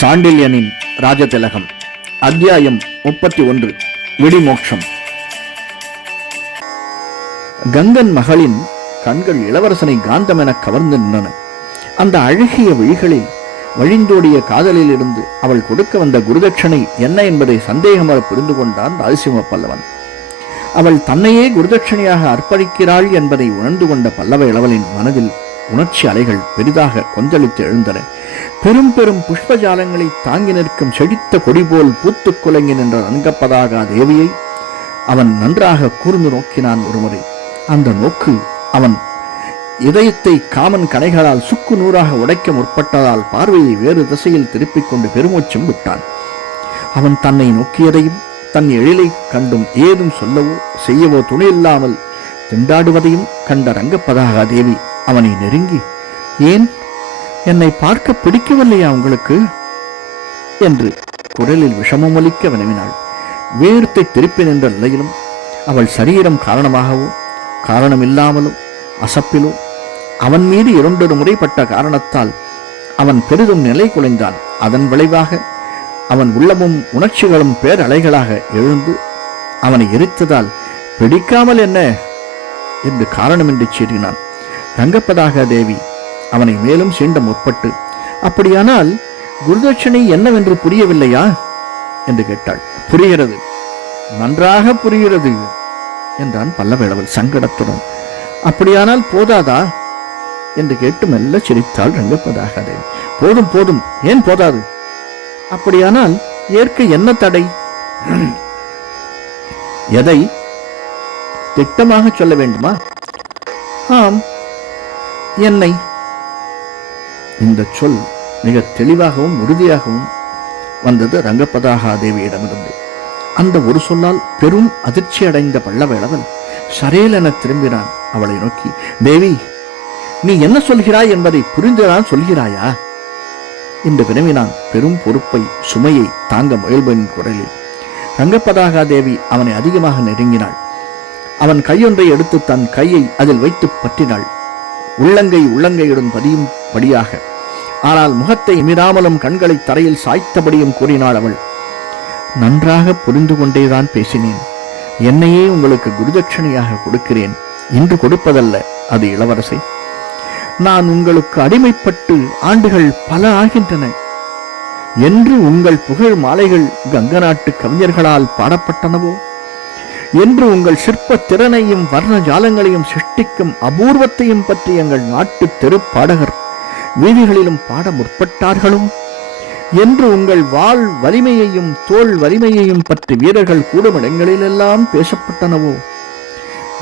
சாண்டில்யனின் ராஜதிலகம் அத்தியாயம் முப்பத்தி ஒன்று விடிமோட்சம் கங்கன் மகளின் கண்கள் இளவரசனை காந்தம் என கவர்ந்து நின்றன. அந்த அழகிய விழிகளில் வழிந்தோடிய காதலில் இருந்து அவள் கொடுக்க வந்த குருதட்சணை என்ன என்பதை சந்தேகமாக புரிந்து கொண்டான் ராஜசிம்ம பல்லவன் அவள் தன்னையே குருதட்சணையாக அர்ப்பணிக்கிறாள் என்பதை உணர்ந்து கொண்ட பல்லவ இளவலின் மனதில் உணர்ச்சி அலைகள் பெரிதாக கொந்தளித்து எழுந்தன. பெரும் பெரும் புஷ்பஜாலங்களை தாங்கி நிற்கும் செழித்த கொடி போல் பூத்துக் குலங்கி நின்ற அங்கப்பதாகா தேவியை அவன் நன்றாக கூர்ந்து நோக்கினான் ஒருமுறை. அந்த நோக்கு அவன் இதயத்தை காமன் கலைகளால் சுக்கு நூறாக உடைக்க முற்பட்டதால் பார்வையை வேறு திசையில் திருப்பிக் கொண்டு பெருமூச்சம் விட்டான். அவன் தன்னை நோக்கியதையும் தன் எழிலை கண்டும் ஏதும் சொல்லவோ செய்யவோ துணையில்லாமல் திண்டாடுவதையும் கண்ட ரங்கப்பதாகா தேவி அவனை நெருங்கி ஏன் என்னை பார்க்க பிடிக்கவில்லையா உங்களுக்கு? என்று குரலில் விஷமமளிக்க வினவினாள். வேர்த்தை திருப்பி நின்ற நிலையிலும் அவள் சரீரம் காரணமாகவோ காரணமில்லாமலோ அசப்பிலோ அவன் மீது இரண்டொரு முறைப்பட்ட காரணத்தால் அவன் பெரிதும் நிலை குலைந்தான். அதன் விளைவாக அவன் உள்ளமும் உணர்ச்சிகளும் பேரலைகளாக எழுந்து அவனை எரித்ததால் பிடிக்காமல் என்ன? என்று காரணமின்றி சீறினான். ரங்கப்பதாக தேவி அவனை மேலும் சீண்ட முற்பட்டு அப்படியானால் குருதட்சணை என்னவென்று புரியவில்லையா? என்று கேட்டாள். புரிகிறது. நன்றாக புரிகிறது என்றான் பல்லவேளவல் சங்கடத்துடன். அப்படியானால் போதாதா? என்று கேட்டு மெல்ல சிரித்தாள் ரங்கப்பதாக போதும் போதும். ஏன் போதாது? அப்படியானால் ஏற்க என்ன தடை? எதை? திட்டமாக சொல்ல வேண்டுமா? ஆம். என்னை இந்த சொல் மிக தெளிவாகவும் உறுதியாகவும் வந்தது ரங்கப்பதாகா தேவியிடமிருந்து அந்த ஒரு சொல்லால் பெரும் அதிர்ச்சி அடைந்த பல்லவேளவன் சரேலென திரும்பினான். அவளை நோக்கி தேவி நீ என்ன சொல்கிறாய் என்பதை புரிந்துதான் சொல்கிறாயா? என்று வினவினான் பெரும் பொறுப்பை சுமையை தாங்க முயல்பனின் குரலில். ரங்கப்பதாகா தேவி அவனை அதிகமாக நெருங்கினாள். அவன் கையொன்றை எடுத்து தன் கையை அதில் வைத்து பற்றினாள். உள்ளங்கை உள்ளங்கையுடன் பதியும் படியாக ஆனால் முகத்தை இமிராமலும் கண்களை தரையில் சாய்த்தபடியும் கூறினாள் அவள். நன்றாக புரிந்து கொண்டேதான் பேசினேன். என்னையே உங்களுக்கு குருதட்சணையாக கொடுக்கிறேன். இன்று கொடுப்பதல்ல அது இளவரசை. நான் உங்களுக்கு அடிமைப்பட்டு ஆண்டுகள் பல ஆகின்றன. என்று உங்கள் புகழ் மாலைகள் கங்க நாட்டு கவிஞர்களால் பாடப்பட்டனவோ? என்று உங்கள் சிற்ப திறனையும் வர்ண ஜாலங்களையும் சிருஷ்டிக்கும் அபூர்வத்தையும் பற்றி எங்கள் நாட்டு தெருப்பாடகர் வீதிகளிலும் பாட முற்பட்டார்களோ என்று உங்கள் வாள் வலிமையையும் தோல் வலிமையையும் பற்றி வீரர்கள் கூடும் இடங்களிலெல்லாம் பேசப்பட்டனவோ?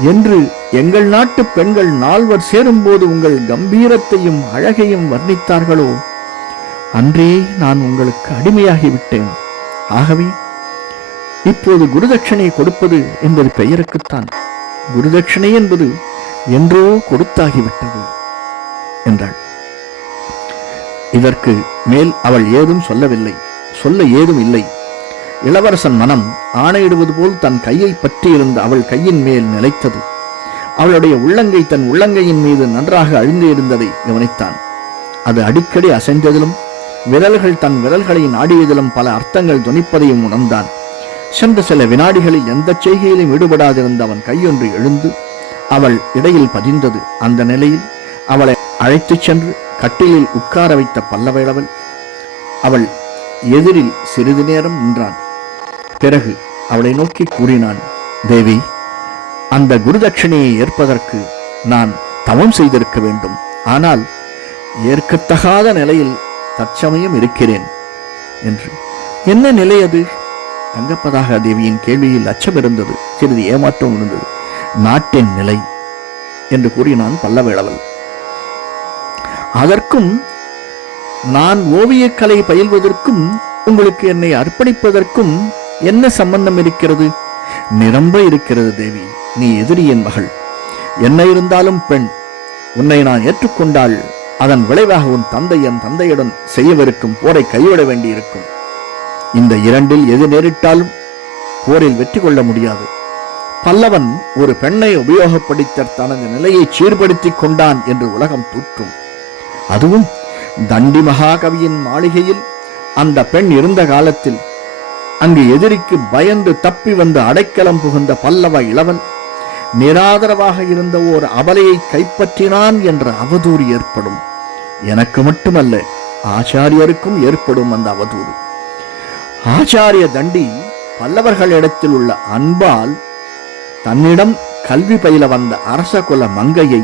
என்று எங்கள் நாட்டு பெண்கள் நால்வர் சேரும்போது உங்கள் கம்பீரத்தையும் அழகையும் வர்ணித்தார்களோ? அன்றே நான் உங்களுக்கு அடிமையாகிவிட்டேன். ஆகவே இப்போது குருதட்சணை கொடுப்பது என்பது பெயருக்குத்தான். குருதட்சணை என்பது என்றோ கொடுத்தாகிவிட்டது என்றாள். இதற்கு மேல் அவள் ஏதும் சொல்லவில்லை. சொல்ல ஏதும் இல்லை. இளவரசன் மனம் ஆணையிடுவது போல் தன் கையை பற்றியிருந்த அவள் கையின் மேல் நிலைத்தது. அவளுடைய உள்ளங்கை தன் உள்ளங்கையின் மீது நன்றாக அழிந்து இருந்ததை கவனித்தான். அது அடிக்கடி அசைந்ததிலும் விரல்கள் தன் விரல்களை நாடியதிலும் பல அர்த்தங்கள் துணிப்பதையும் உணர்ந்தான். சென்ற சில வினாடிகளில் எந்த செய்கையிலும் ஈடுபடாதிருந்த அவன் கையொன்று எழுந்து அவள் இடையில் பதிந்தது. அந்த நிலையில் அவளை அழைத்துச் சென்று கட்டிலில் உட்கார வைத்த பல்லவேளவல் அவள் எதிரில் சிறிது நேரம் நின்றான். பிறகு அவளை நோக்கி கூறினான் தேவி அந்த குருதட்சணையை ஏற்பதற்கு நான் தவம் செய்திருக்க வேண்டும். ஆனால் ஏற்கத்தகாத நிலையில் தற்சமயம் இருக்கிறேன். என்று என்ன நிலை அது? தங்கப்பதாக தேவியின் கேள்வியில் அச்சம் இருந்தது சிறிது ஏமாற்றம் இருந்தது நாட்டின் நிலை என்று கூறினான் பல்லவேளவன் அதற்கும் நான் ஓவியக்கலை பயில்வதற்கும் உங்களுக்கு என்னை அர்ப்பணிப்பதற்கும் என்ன சம்பந்தம் இருக்கிறது? நிரம்ப இருக்கிறது தேவி நீ எதிரியின் மகள். என்ன இருந்தாலும் பெண் உன்னை நான் ஏற்றுக்கொண்டால் அதன் விளைவாக உன் தந்தை என் தந்தையுடன் செய்யவிருக்கும் போரை கைவிட வேண்டியிருக்கும். இந்த இரண்டில் எது நேரிட்டாலும் போரில் வெற்றி கொள்ள முடியாது. பல்லவன் ஒரு பெண்ணை உபயோகப்படுத்த தனது நிலையை சீர்படுத்திக் கொண்டான் என்று உலகம் தூற்றும். அதுவும் தண்டி மகாகவியின் மாளிகையில். அந்த பெண் இருந்த காலத்தில் அங்கு எதிரிக்கு பயந்து தப்பி வந்து அடைக்கலம் புகுந்த பல்லவ இளவன் நிராதரவாக இருந்த ஓர் அபலையை கைப்பற்றினான் என்ற அவதூறு ஏற்படும். எனக்கு மட்டுமல்ல ஆச்சாரியருக்கும் ஏற்படும் அந்த அவதூறு. ஆச்சாரிய தண்டி பல்லவர்களிடத்தில் உள்ள அன்பால் தன்னிடம் கல்வி பயில வந்த அரச குல மங்கையை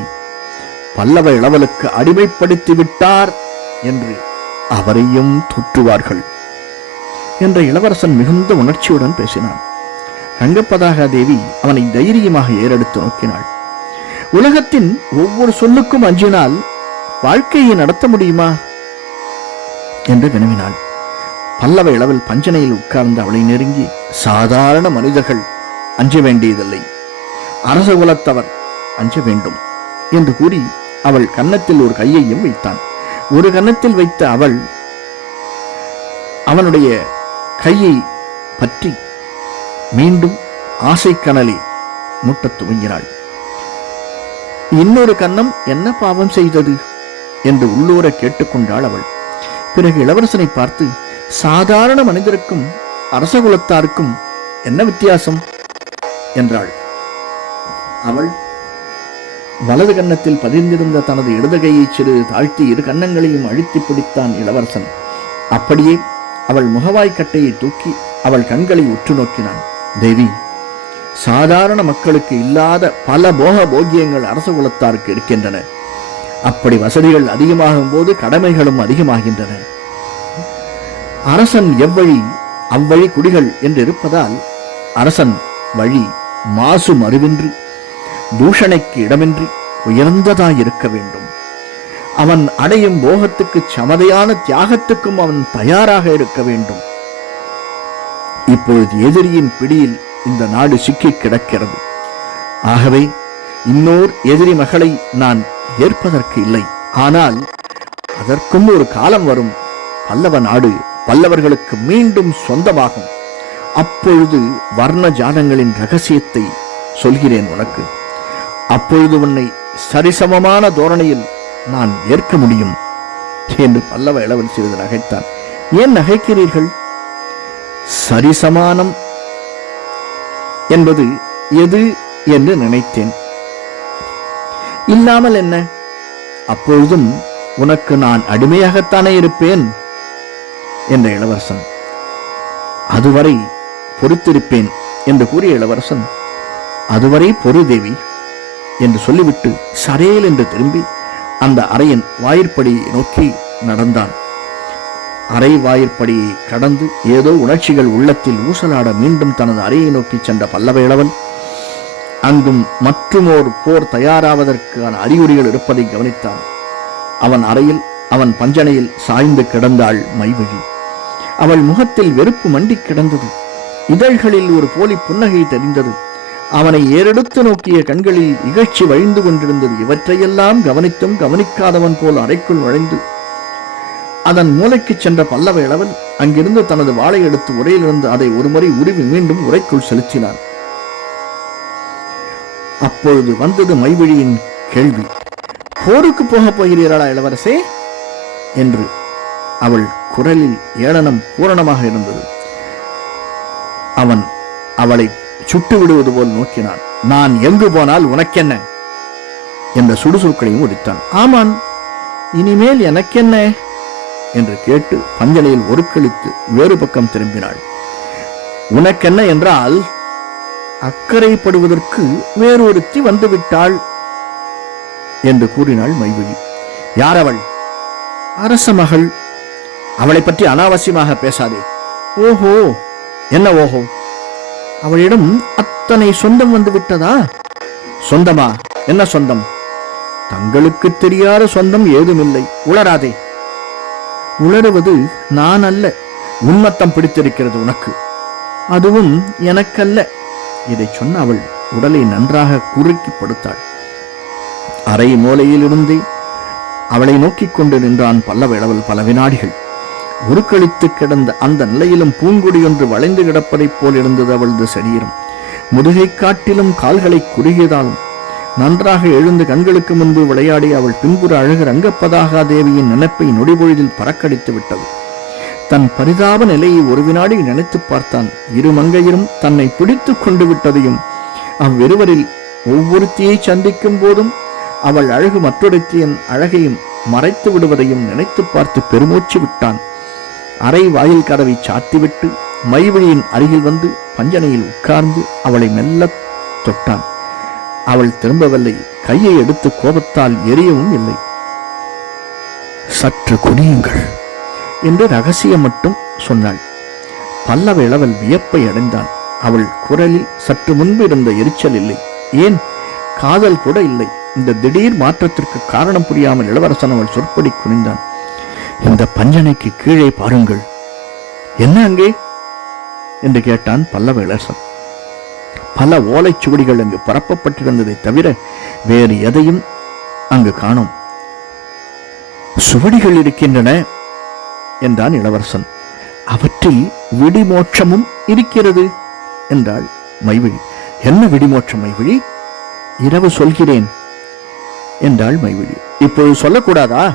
பல்லவ இளவலுக்கு அடிமைப்படுத்தி விட்டார் என்று அவரையும் தொற்றுவார்கள் என்ற இளவரசன் மிகுந்த உணர்ச்சியுடன் பேசினான். ரங்கப்பதாகா தேவி அவனை தைரியமாக ஏறெடுத்து நோக்கினாள். உலகத்தின் ஒவ்வொரு சொல்லுக்கும் அஞ்சினால் வாழ்க்கையை நடத்த முடியுமா? என்று வினவினாள். பல்லவ இளவில் பஞ்சனையில் உட்கார்ந்து அவளை நெருங்கி சாதாரண மனிதர்கள் அஞ்ச வேண்டியதில்லை. அரச குலத்தவர் அஞ்ச வேண்டும் என்று கூறி அவள் கன்னத்தில் ஒரு கையையும் வைத்தான். ஒரு கன்னத்தில் வைத்த அவள் அவனுடைய கையை பற்றி மீண்டும் ஆசைக்கனலை முட்டத் துவங்கினாள். இன்னொரு கன்னம் என்ன பாவம் செய்தது? என்று உள்ளூர கேட்டுக்கொண்டாள் அவள். பிறகு இளவரசனை பார்த்து சாதாரண மனிதருக்கும் அரசகுலத்தாருக்கும் என்ன வித்தியாசம்? என்றாள். அவள் வலது கன்னத்தில் பதிந்திருந்த தனது இடதுகையை சிறு தாழ்த்தி இரு கன்னங்களையும் அழுத்தி பிடித்தான் இளவரசன். அப்படியே அவள் முகவாய்க்கட்டையை தூக்கி அவள் கண்களை உற்று நோக்கினான். தேவி சாதாரண மக்களுக்கு இல்லாத பல போக போகியங்கள் அரச குலத்தாருக்கு இருக்கின்றன. அப்படி வசதிகள் அதிகமாகும் போது கடமைகளும் அதிகமாகின்றன. அரசன் எவ்வழி அவ்வழி குடிகள் என்று இருப்பதால் அரசன் வழி மாசு மறுவின்றி தூஷணைக்கு இடமின்றி உயர்ந்ததாயிருக்க வேண்டும். அவன் அடையும் போகத்துக்கு சமதையான தியாகத்துக்கும் அவன் தயாராக இருக்க வேண்டும். இப்பொழுது எதிரியின் பிடியில் இந்த நாடு சிக்கி கிடக்கிறது. ஆகவே இன்னோர் எதிரி மகளை நான் ஏற்பதற்கு இல்லை. ஆனால் அதற்கும் ஒரு காலம் வரும். பல்லவ நாடு பல்லவர்களுக்கு மீண்டும் சொந்தமாகும். அப்பொழுது வர்ண ஜாலங்களின் ரகசியத்தை சொல்கிறேன் உனக்கு. அப்பொழுது உன்னை சரிசமமான தோரணையில் நான் ஏற்க முடியும். என்று பல்லவ இளவன் சிறிது நகைத்தான். ஏன் நகைக்கிறீர்கள்? சரிசமானம் என்பது எது என்று நினைத்தேன். இல்லாமல் என்ன? அப்பொழுதும் உனக்கு நான் அடிமையாகத்தானே இருப்பேன்? என்ற இளவரசன். அதுவரை பொறுத்திருப்பேன் என்று கூறிய இளவரசன். அதுவரை பொறு தேவி. என்று சொல்லிவிட்டு சரேல் என்று திரும்பி அந்த அறையின் வாயிற்படியை நோக்கி நடந்தான். அறை வாயிற்படியை கடந்து ஏதோ உணர்ச்சிகள் உள்ளத்தில் ஊசலாட மீண்டும் தனது அறையை நோக்கி சென்ற பல்லவ இளவன் அங்கும் மற்றுமோர் போர் தயாராவதற்கான அறிகுறிகள் இருப்பதை கவனித்தான். அவன் அறையில் அவன் பஞ்சனையில் சாய்ந்து கிடந்தாள் மைவழி. அவள் முகத்தில் வெறுப்பு மண்டி கிடந்தது. இதழ்களில் ஒரு போலி புன்னகை தெரிந்தது. அவனை ஏறெடுத்து நோக்கிய கண்களில் இகழ்ச்சி வழிந்து கொண்டிருந்தது. இவற்றையெல்லாம் கவனித்தும் கவனிக்காதவன் போல் அறைக்குள் நுழைந்து அதன் மூலைக்குச் சென்ற பல்லவ இளவன் அங்கிருந்து தனது வாளை எடுத்து உரையிலிருந்து அதை ஒருமுறை உருவி மீண்டும் உரைக்குள் செலுத்தினான். அப்பொழுது வந்தது மைவழியின் கேள்வி. போருக்கு போகப் போகிறீர்களா இளவரசே? என்று அவள் குரலில் ஏளனம் பூரணமாக இருந்தது. அவன் அவளை சுட்டு விடுவது போல் நோக்கினான். நான் எங்கு போனால் உனக்கென்ன? என்ற சுடுசுருக்களையும் உரித்தான் ஆமான் இனிமேல் எனக்கென்ன? என்று கேட்டு பஞ்சனையில் ஒருக்களித்து வேறு பக்கம் திரும்பினாள். உனக்கென்ன என்றால் அக்கறைப்படுவதற்கு வேறொருத்தி வந்துவிட்டாள் என்று கூறினாள் மைவழி. யார் அவள் அரச மகள். அவளை பற்றி அனாவசியமாக பேசாதே. ஓஹோ என்ன ஓஹோ? அவளிடம் அத்தனை சொந்தம் வந்து விட்டதா? சொந்தமா? என்ன சொந்தம்? தங்களுக்கு தெரியாத சொந்தம் ஏதுமில்லை. உளராதே உளறுவது நான் அல்ல. உன்மத்தம் பிடித்திருக்கிறது உனக்கு. அதுவும் எனக்கல்ல. இதை சொன்ன அவள் உடலை நன்றாக குறுக்கி படுத்தாள். அறை மூலையிலிருந்தே. அவளை நோக்கிக் கொண்டு நின்றான் பல்லவ இளவல் பல வினாடிகள். உருக்களித்து கிடந்த அந்த நிலையிலும் பூங்கொடியொன்று வளைந்து கிடப்பதைப் போல் இருந்தது அவளது சரீரம். முதுகை காட்டிலும் கால்களை குறுகியதாலும் நன்றாக எழுந்து கண்களுக்கு முன்பு விளையாடி அவள் பின்புற அழகு ரங்கப்பதாகா தேவியின் நினைப்பை நொடிபொழுதில் பறக்கடித்து விட்டது. தன் பரிதாப நிலையை ஒரு வினாடி நினைத்து பார்த்தான். இரு மங்கையரும் தன்னை பிடித்து கொண்டு விட்டதையும் அவ்விருவரில் ஒவ்வொருத்தியை சந்திக்கும் போதும் அவள் அழகு மற்றொருத்தியின் அழகையும் மறைத்து விடுவதையும் நினைத்து பார்த்து பெருமூச்சு விட்டான். அறை வாயில் கதவை சாத்திவிட்டு மைவழியின் அருகில் வந்து பஞ்சனையில் உட்கார்ந்து அவளை மெல்ல தொட்டான். அவள் திரும்பவில்லை. கையை எடுத்து கோபத்தால் எரியவும் இல்லை. சற்று குனியுங்கள் என்று ரகசியம் மட்டும் சொன்னாள். பல்லவ இளவல் வியப்பை அடைந்தான். அவள் குரலில் சற்று முன்பு இருந்த எரிச்சல் இல்லை. ஏன்? காதல் கூட இல்லை. இந்த திடீர் மாற்றத்திற்கு காரணம் புரியாமல் இளவரசன் அவள் சொற்படி குனிந்தான். இந்த பஞ்சனைக்கு கீழே பாருங்கள். என்ன அங்கே? என்று கேட்டான் பல்லவ இளசன். பல ஓலைச்சுவடிகள் அங்கு பரப்பப்பட்டிருந்ததை தவிர வேறு எதையும் அங்கு காணோம். சுவடிகள் இருக்கின்றன என்றான் இளவரசன். அவற்றில் விடிமோட்சமும் இருக்கிறது என்றாள் மைவிழி. என்ன விடிமோட்சம் மைவிழி? இரவு சொல்கிறேன் என்றாள் மைவிழி. இப்போது சொல்லக்கூடாதா?